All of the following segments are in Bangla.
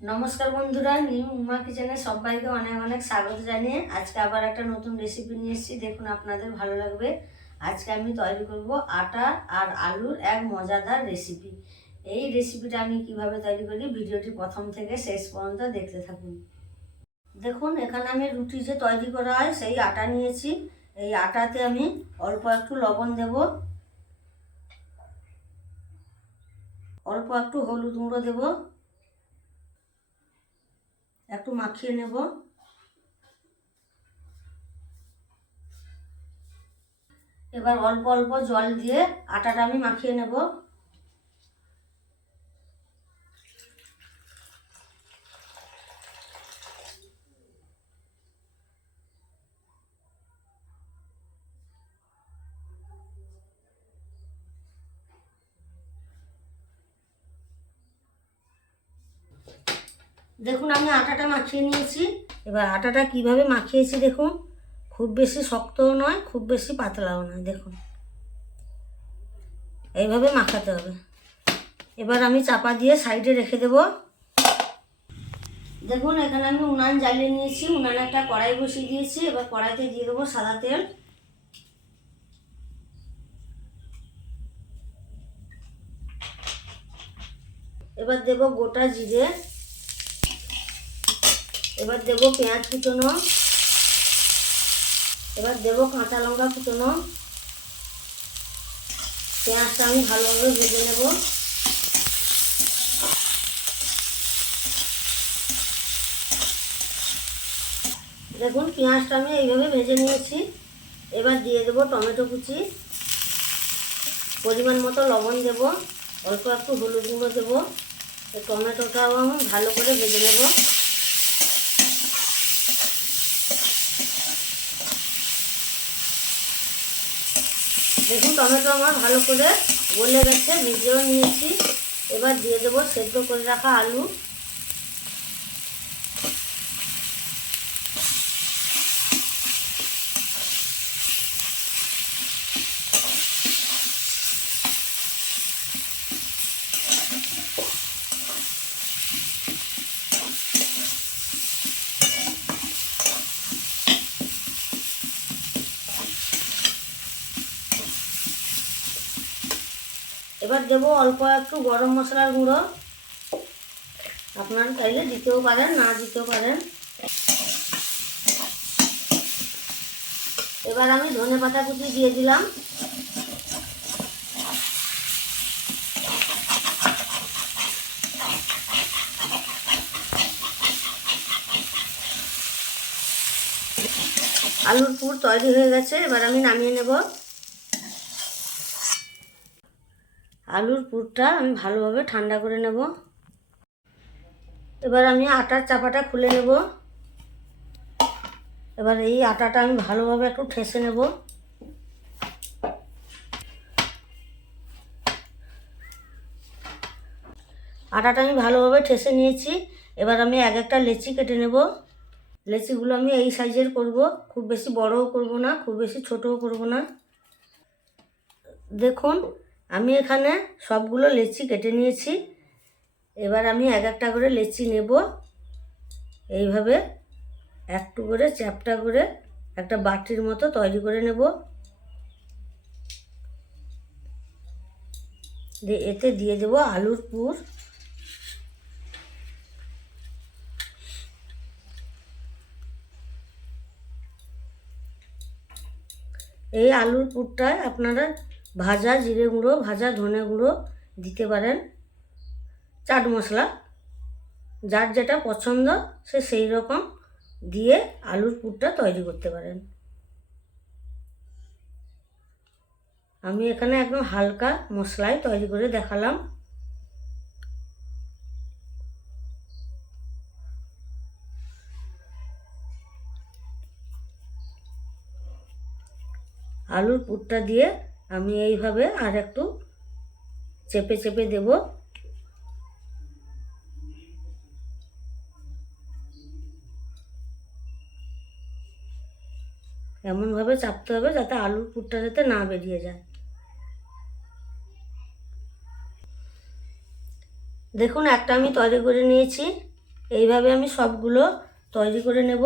নমস্কার বন্ধুরা, নিউ উমা কিচেনে সবাইকে অনেক অনেক স্বাগত জানিয়ে আজকে আবার একটা নতুন রেসিপি নিয়ে এসেছি। দেখুন, আপনাদের ভালো লাগবে। আজকে আমি তৈরি করব আটা আর আলুর এক মজাদার রেসিপি। এই রেসিপিটা আমি কিভাবে তৈরি করি ভিডিওটি প্রথম থেকে শেষ পর্যন্ত দেখতে থাকুন। দেখুন, এখানে আমি রুটি যে তৈরি করা হয় সেই আটা নিয়েছি। এই আটাতে আমি অল্প একটু লবণ দেব, অল্প একটু হলুদ গুঁড়ো দেব, একটু মাখিয়ে নেব। এবার অল্প অল্প জল দিয়ে আটাটা আমি মাখিয়ে নেব। দেখুন, আমি আটাটা মাখিয়ে নিয়েছি। এবার আটাটা কিভাবে মাখিয়েছি দেখুন, খুব বেশি শক্তও নয়, খুব বেশি পাতলাও নয়। দেখুন, এইভাবে মাখাতে হবে। এবার আমি চাপা দিয়ে সাইডে রেখে দেব। দেখুন, এখানে আমি উনান জ্বালিয়ে নিয়েছি। উনানে একটা কড়াই বসিয়ে দিয়েছি। এবার কড়াইতে দিয়ে দেবো সাদা তেল। এবার দেব গোটা জিরে। এবার দেব পেঁয়াজ কুচনো। এবার দেব কাঁচা লঙ্কা কুচনো। পেঁয়াজটা আমি ভালোভাবে ভেজে নেব। দেখুন, পেঁয়াজটা আমি এইভাবে ভেজে নিয়েছি। এবার দিয়ে দেবো টমেটো কুচি, পরিমাণ মতো লবণ দেব, অল্প একটু হলুদ গুঁড়ো দেবো। টমেটোটাও আমি ভালো করে ভেজে নেব। দেখুন, টমেটো আমার ভালো করে গলে গেছে, ভেজেও নিয়েছি। এবার দিয়ে দেবো সেদ্ধ করে রাখা আলু। এবার দেবো অল্প একটু গরম মশলার গুঁড়ো। আপনারা চাইলে দিতেও পারেন, না দিতেও পারেন। এবার আমি ধনেপাতা কুচি দিয়ে দিলাম। আলুর পুর তৈরি হয়ে গেছে। এবার আমি নামিয়ে নেব। আলুর পুরটা আমি ভালোভাবে ঠান্ডা করে নেব। এবার আমি আটার চাপাটা খুলে নেব। এবার এই আটাটা আমি ভালোভাবে একটু ঠেসে নেব। আটাটা আমি ভালোভাবে ঠেসে নিয়েছি। এবার আমি এক একটা লেচি কেটে নেব। লেচিগুলো আমি এই সাইজের করব, খুব বেশি বড়ও করব না, খুব বেশি ছোটও করব না। দেখুন, আমি এখানে সবগুলো লেচি কেটে নিয়েছি। এবার আমি এক একটা করে লেচি নেব। এইভাবে একটু করে চ্যাপ্টা করে একটা বাটির মতো তৈরি করে নেব। এতে দিয়ে দেব আলুর পুর। এই আলুর পুরটায় আপনারা ভাজা জিরে গুঁড়ো, ভাজা ধনে গুঁড়ো দিতে পারেন, চাট মশলা, যার যেটা পছন্দ সে সেই রকম দিয়ে আলুর পুরটা তৈরি করতে পারেন। আমি এখানে একদম হালকা মশলায় তৈরি করে দেখালাম। আলুর পুরটা দিয়ে আমি এইভাবে আর একটু চেপে চেপে দেব। এমনভাবে চাপতে হবে যাতে আলুর পুরটা যাতে না বেরিয়ে যায়। দেখুন, একটা আমি তৈরি করে নিয়েছি। এইভাবে আমি সবগুলো তৈরি করে নেব।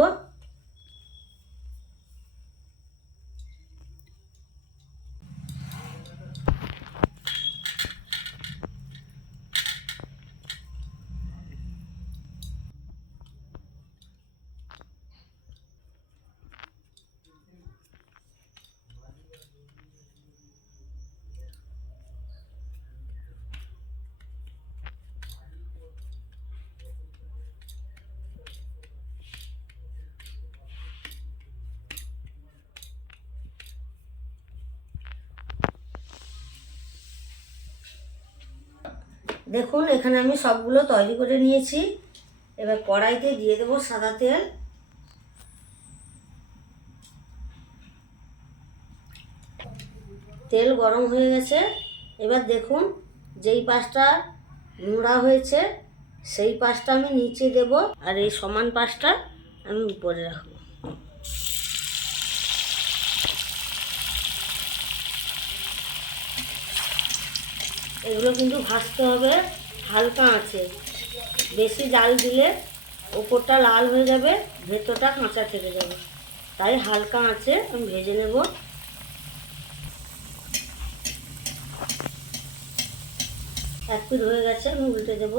দেখুন এখানে আমি সবগুলো তৈরি করে নিয়েছি। এবার কড়াইতে দিয়ে দেবো সাদা তেল। তেল গরম হয়ে গেছে। এবার দেখুন যেই পাশটা নোড়া হয়েছে সেই পাশটা আমি নিচে দেব, আর এই সমান পাশটা আমি উপরে রাখবো। এগুলো কিন্তু ভাজতে হবে হালকা আঁচে। বেশি জাল দিলে ওপরটা লাল হয়ে যাবে, ভেতরটা কাঁচা থেকে যাবে। তাই হালকা আঁচে আমি ভেজে নেব। এক পিঠ হয়ে গেছে, আমি উল্টে দেব।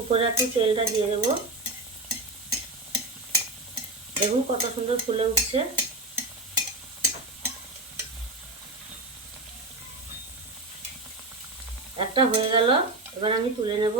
উপরে একটু তেলটা দিয়ে দেব। দেখুন কত সুন্দর ফুলে উঠছে। একটা হয়ে গেল, এবার আমি তুলে নেব।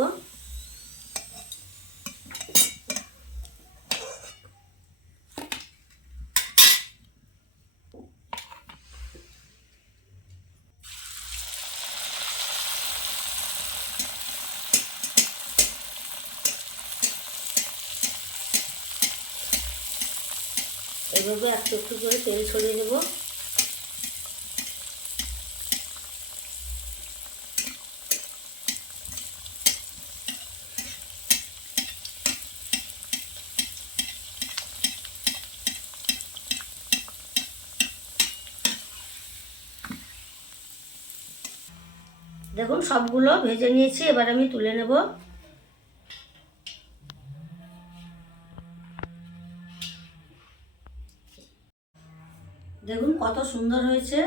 এভাবে একটু একটু করে তেল ছড়িয়ে দেব। দেখুন সবগুলো ভেজে নিয়েছি, এবার আমি তুলে নেব। দেখুন কত সুন্দর হয়েছে,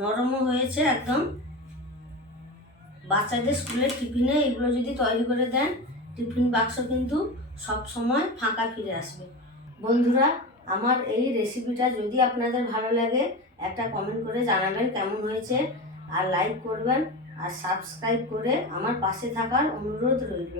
নরমও হয়েছে একদম। বাচ্চাদের স্কুলের টিফিনে এগুলো যদি তৈরি করে দেন, টিফিন বাক্স কিন্তু সব সময় ফাঁকা ফিরে আসবে। বন্ধুরা, আমার এই রেসিপিটা যদি আপনাদের ভালো লাগে একটা কমেন্ট করে জানাবেন কেমন হয়েছে, আর লাইক করবেন, আর সাবস্ক্রাইব করে আমার পাশে থাকার অনুরোধ রইল।